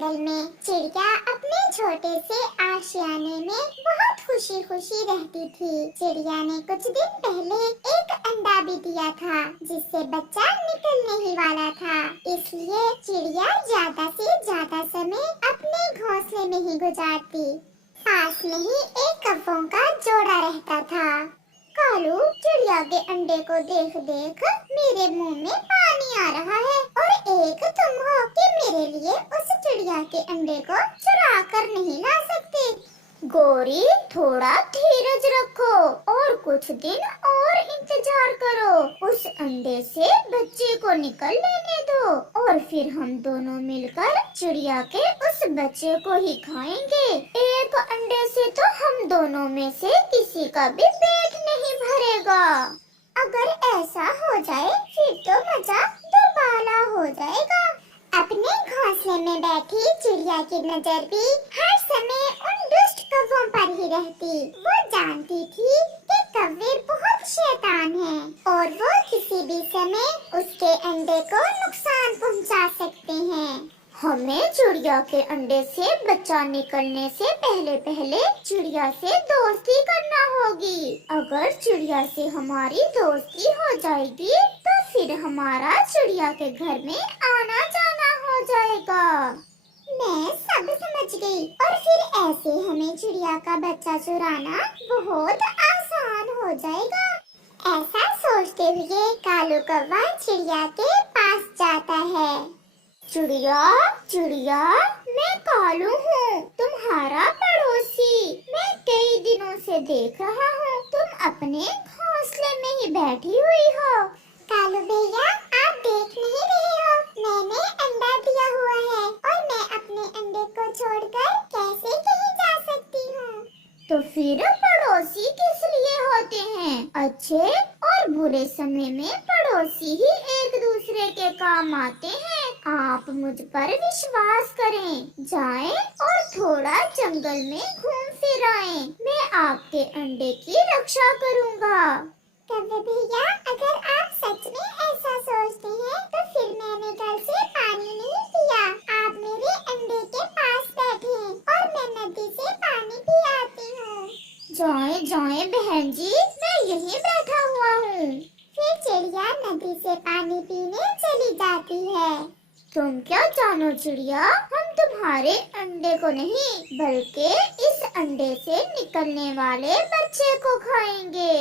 जंगल में चिड़िया अपने छोटे से आशियाने में बहुत खुशी खुशी रहती थी। चिड़िया ने कुछ दिन पहले एक अंडा भी दिया था जिससे बच्चा निकलने ही वाला था। इसलिए चिड़िया ज्यादा से ज्यादा समय अपने घोंसले में ही गुजारती। पास में ही एक कौवों का जोड़ा रहता था। कालू, चिड़िया के अंडे को देख देख मेरे मुंह में पानी आ रहा है और एक तुम हो कि मेरे लिए उस चिड़िया के अंडे को चुरा कर नहीं ला सकते। गोरी, थोड़ा धीरज रखो और कुछ दिन और इंतजार करो। उस अंडे से बच्चे को निकल लेने दो और फिर हम दोनों मिलकर चिड़िया के उस बच्चे को ही खाएंगे। एक अंडे से तो हम दोनों में से किसी का भी पेट नहीं भरेगा। अगर ऐसा हो जाए फिर तो मजा दुबाला हो जाएगा। अपने घोंसले में बैठी चिड़िया की नजर भी हर समय उन दुष्ट कौवों पर ही रहती। वो जानती थी कि कौवे बहुत शैतान हैं और वो किसी भी समय उसके अंडे को नुकसान पहुंचा सकते हैं। हमें चिड़िया के अंडे से बच्चा निकलने से पहले पहले चिड़िया से दोस्ती करना होगी। अगर चिड़िया से हमारी दोस्ती हो जाएगी तो फिर हमारा चिड़िया के घर में आना जाना हो जाएगा। मैं सब समझ गई और फिर ऐसे हमें चिड़िया का बच्चा चुराना बहुत आसान हो जाएगा। ऐसा सोचते हुए कालू कौवा चिड़िया के पास जाता है। चिड़िया, चिड़िया, मैं कालू हूँ, तुम्हारा पड़ोसी। मैं कई दिनों से देख रहा हूँ तुम अपने घोंसले में ही बैठी हुई हो। कालू भैया, आप देख नहीं रहे हो, मैंने अंडा दिया हुआ है और मैं अपने अंडे को छोड़कर कैसे कहीं जा सकती हूँ। तो फिर पड़ोसी किस लिए होते हैं? अच्छे और बुरे समय में पड़ोसी ही एक दूसरे के काम आते हैं। आप मुझ पर विश्वास करें, जाएं और थोड़ा जंगल में घूम फिर आएं। मैं आपके अंडे की रक्षा करूँगा। कौवे भैया, अगर आप सच में ऐसा सोचते हैं तो फिर मैंने कल से पानी नहीं पिया। आप मेरे अंडे के पास बैठे और मैं नदी से पानी पी आती हूँ। जाएं जाएं बहन जी, मैं यहीं बैठा हुआ हूँ। फिर चिड़िया नदी से पानी पीने चली जाती है। तुम क्या जानो चिड़िया, हम तुम्हारे अंडे को नहीं बल्कि इस अंडे से निकलने वाले बच्चे को खाएंगे।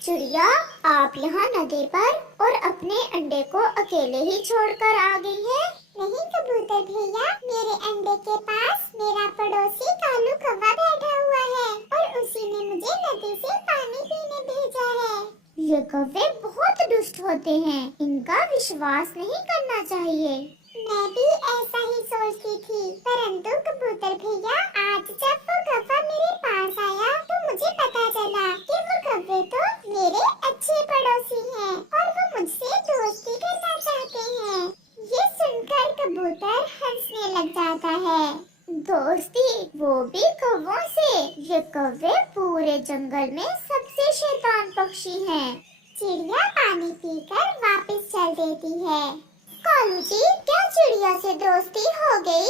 चिड़िया, आप यहाँ नदी पर और अपने अंडे को अकेले ही छोड़कर आ गई हैं? नहीं कबूतर भैया, मेरे अंडे के पास मेरा पड़ोसी कालू कौवा बैठा हुआ है और उसी ने मुझे नदी से पानी पीने भेजा है। ये कौवे बहुत दुष्ट होते हैं, इनका विश्वास नहीं करना चाहिए। मैं भी ऐसा ही सोचती थी, परंतु कबूतर भैया, आज जब वो कौवा मेरे पास आया तो मुझे पता चला कि वो कौवे तो मेरे अच्छे पड़ोसी हैं और वो मुझसे दोस्ती करना चाहते हैं। ये सुनकर कबूतर हंसने लग जाता है। दोस्ती, वो भी कौवों से? ये कौवे पूरे जंगल में सबसे शैतान पक्षी हैं। चिड़िया पानी पीकर वापस चल देती है। कालू जी, क्या चिड़िया से दोस्ती हो गई?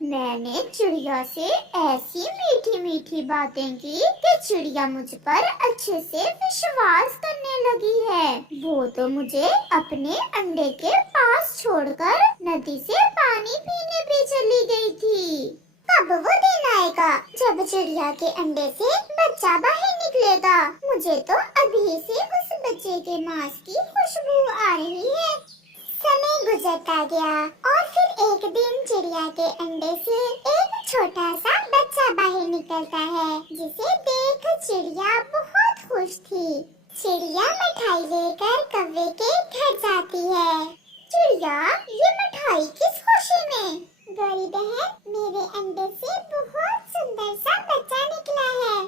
मैंने चिड़िया से ऐसी मीठी मीठी बातें की कि चिड़िया मुझ पर अच्छे से विश्वास करने लगी है। वो तो मुझे अपने अंडे के पास छोड़कर नदी से पानी पीने भी चली गई थी। कब वो दिन आएगा जब चिड़िया के अंडे से बच्चा बाहर निकलेगा? मुझे तो अभी से उस बच्चे के मांस की खुशबू आ रही है। समय गुजरता गया और फिर एक दिन चिड़िया के अंडे से एक छोटा सा बच्चा बाहर निकलता है, जिसे देख चिड़िया बहुत खुश थी। चिड़िया मिठाई लेकर कौवे के घर जाती है। चिड़िया, ये मिठाई किस खुशी में? गौरी बहन, मेरे अंडे से बहुत सुंदर सा बच्चा निकला है।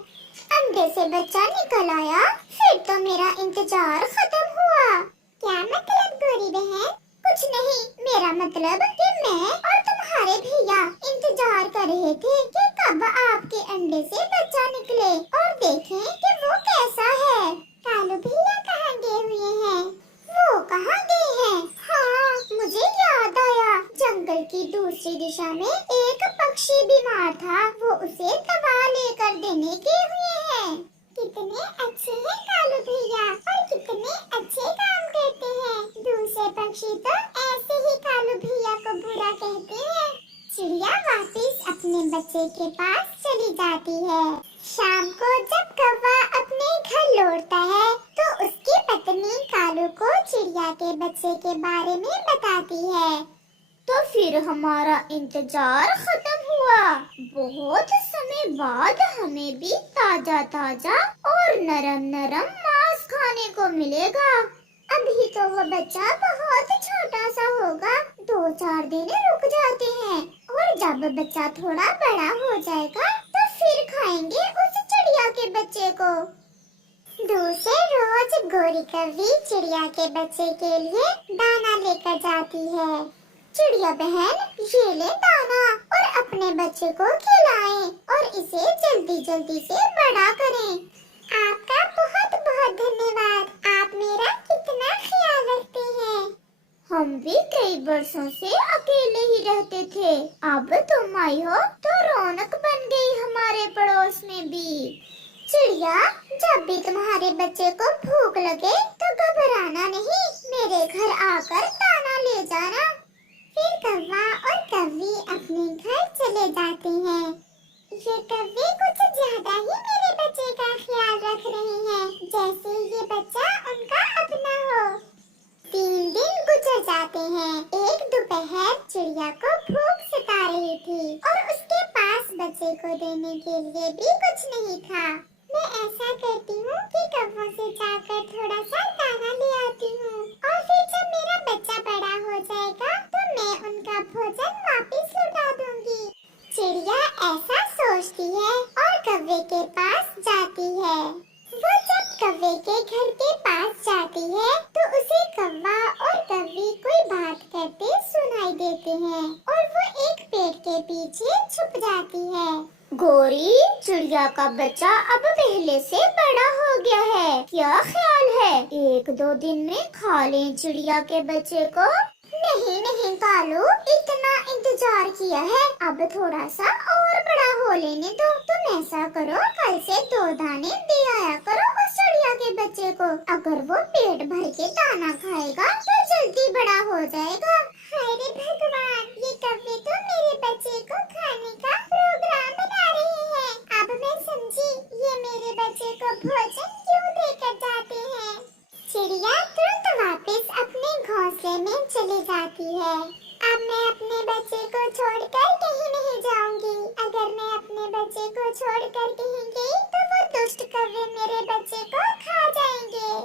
अंडे से बच्चा निकल आया? फिर तो मेरा इंतजार खत्म हुआ। क्या मतलब गौरी बहन? कुछ नहीं, मेरा मतलब कि मैं और तुम्हारे भैया इंतजार कर रहे थे कि कब आपके अंडे से बच्चा निकले और देखें कि वो कैसा है। कालू भैया कहाँ गए हुए हैं? वो कहाँ गए हैं? हाँ, मुझे याद आया, जंगल की दूसरी दिशा में एक पक्षी बीमार था। वो उसे दवा लेकर देने के हुए हैं। कितने अच्छे हैं कालू भैया और कितने अच्छे काम करते हैं। दूसरे पक्षी तो ऐसे ही कालू भैया को बुरा कहते हैं। चिड़िया वापस अपने बच्चे के पास चली जाती है। शाम को जब कौवा अपने घर लौटता है तो उसकी पत्नी कालू को चिड़िया के बच्चे के बारे में बताती है। तो फिर हमारा इंतजार खत्म हुआ। बहुत समय बाद हमें भी ताजा ताजा और नरम नरम मांस खाने को मिलेगा। अभी तो वो बच्चा बहुत छोटा सा होगा, 2-4 दिन रुक जाते हैं और जब बच्चा थोड़ा बड़ा हो जाएगा तो फिर खाएंगे उस चिड़िया के बच्चे को। दूसरे रोज गोरी कौवी चिड़िया के बच्चे के लिए दाना लेकर जाती है। चिड़िया बहन, ये ले दाना और अपने बच्चे को खिलाएं और इसे जल्दी जल्दी से बड़ा करें। आपका बहुत बहुत धन्यवाद। आप मेरा कितना ख्याल रखते हैं। हम भी कई वर्षों से अकेले ही रहते थे। अब तुम आई हो तो रौनक बन गई हमारे पड़ोस में भी। चिड़िया, जब भी तुम्हारे बच्चे को भूख लगे तो घबराना नहीं, मेरे घर आकर दाना ले जाना। फिर कौवा और कौवी अपने घर चले जाते हैं। ये कौवे कुछ ज्यादा ही मेरे बच्चे का ख्याल रख रहे हैं, जैसे ये बच्चा उनका अपना हो। 3 दिन गुजर जाते हैं। एक दोपहर चिड़िया को भूख सता रही थी और उसके पास बच्चे को देने के लिए भी कुछ नहीं था। मैं ऐसा करती हूँ कि कौवों से जाकर थोड़ा सा दाना ले आती हूँ और फिर जब मेरा बच्चा बड़ा हो जाएगा तो मैं उनका भोजन वापस लौटा दूंगी। चिड़िया ऐसा सोचती है और कौवे के पास जाती है। वो जब कौवे के घर के पास जाती है तो उसे कौवा और कौवी कोई बात करते सुनाई देते हैं और वो एक पेड़ के पीछे छुप जाती है। गोरी, चिड़िया का बच्चा अब पहले से बड़ा हो गया है, क्या ख्याल है 1-2 दिन में खा लें चिड़िया के बच्चे को? नहीं नहीं कालू, इतना इंतजार किया है, अब थोड़ा सा और बड़ा हो लेने दो। तुम ऐसा करो, कल से 2 दाने दे आया करो उस चिड़िया के बच्चे को। अगर वो पेट भर के दाना खाएगा तो जल्दी बड़ा हो जाएगा। हाय रे भगवान, ये कौवे तो मेरे बच्चे को खाने का प्रोग्राम बना रहे हैं। अब मैं समझी ये मेरे बच्चे को भोजन क्यों देकर जाते हैं। चिड़िया तुरंत वापस अपने घोंसले में चली जाती है। अब मैं अपने बच्चे को छोड़कर कहीं नहीं जाऊंगी। अगर मैं अपने बच्चे को छोड़कर कहीं गई तो वो दुष्ट कौवे मेरे बच्चे को खा जाएंगे।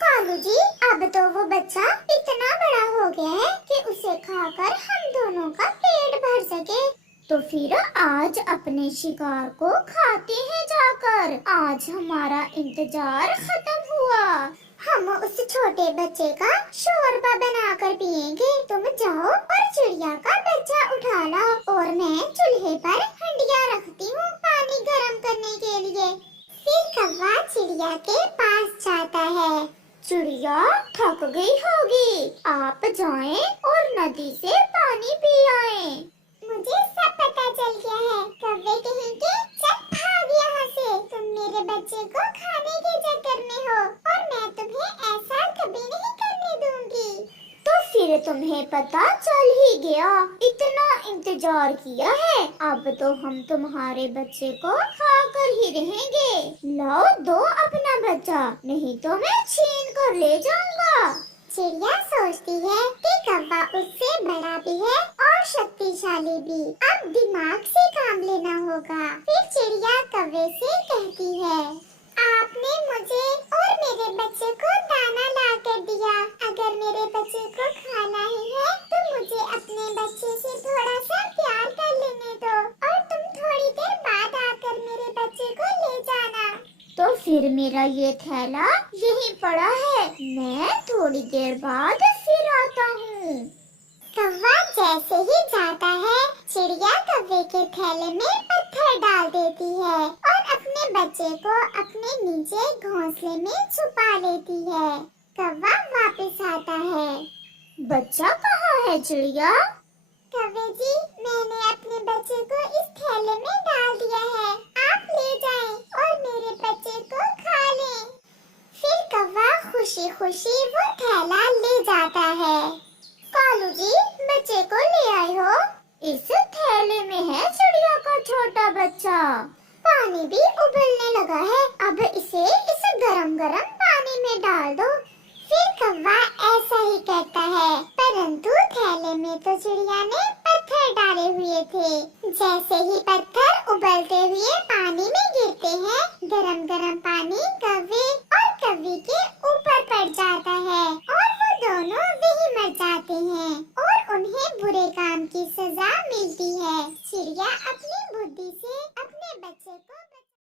कालू जी, अब तो वो बच्चा इतना बड़ा हो गया है कि उसे खाकर हम दोनों का पेट भर सके। तो फिर आज अपने शिकार को खाते हैं जाकर। आज हमारा इंतजार खत्म हुआ। हम उस छोटे बच्चे का शोरबा बनाकर पिएंगे। तुम जाओ और चिड़िया का बच्चा उठा लाओ और मैं चूल्हे पर हंडिया रखती हूँ पानी गर्म करने के लिए। फिर कौवा चिड़िया के पास जाता है। चिड़िया थक गई होगी, आप जाएं और नदी से पानी पी आएं। मुझे सब पता चल गया है। कौवे कहेंगे चल भाग यहाँ से, तुम मेरे बच्चे को खाने के चक्कर में हो और मैं तुम्हें ऐसा कभी नहीं करने दूंगी। तो फिर तुम्हें पता चल ही गया, इतना इंतजार किया है, अब तो हम तुम्हारे बच्चे को खाकर ही रहेंगे। लाओ दो अपना बच्चा, नहीं तो मैं छीन कर ले जाऊंगा। चिड़िया सोचती है कि कौवा उससे बड़ा भी है और शक्तिशाली भी, अब दिमाग से काम लेना होगा। फिर चिड़िया कौवे से कहती है, आपने मुझे और मेरे बच्चे को दाना ला कर दिया। अगर मेरे बच्चे को खाना ही है तो मुझे अपने बच्चे से थोड़ा सा प्यार कर लेने दो और तुम थोड़ी देर बाद आकर मेरे बच्चे को ले जाना। तो फिर मेरा ये थैला यहीं पड़ा है, मैं थोड़ी देर बाद फिर आता हूँ। कौवा जैसे ही जाता है, चिड़िया कौवे के थैले में पत्थर डाल देती है और अपने बच्चे को अपने नीचे घोंसले में छुपा लेती है। कौवा वापस आता है। बच्चा कहाँ है चिड़िया? कौवे जी, मैंने अपने बच्चे को इस थैले में डाल दिया है, आप ले जाएं और मेरे बच्चे को खा लें। फिर कौवा खुशी खुशी वो थैला ले जाता है। कालू जी, बच्चे को ले आए हो? इस थैले में है चिड़िया का छोटा बच्चा। पानी भी उबलने लगा है, अब इसे इस गरम गरम पानी में डाल दो। फिर कौवा ऐसा ही करता है, परंतु थैले में तो चिड़िया ने पत्थर डाले हुए थे। जैसे ही पत्थर उबलते हुए पानी में गिरते हैं, गरम गरम पानी